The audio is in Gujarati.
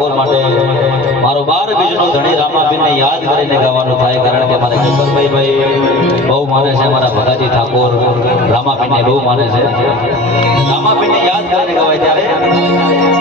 માટે મારો 12 બીજનો ધણી રામાપીરને યાદ કરીને ગાવાનું થાય, કારણ કે મારે ગબ્બરભાઈ બહુ માને છે, મારા ભરાજી ઠાકોર રામાપીરને બહુ માને છે. રામાપીરને યાદ કરીને ગવાય ત્યારે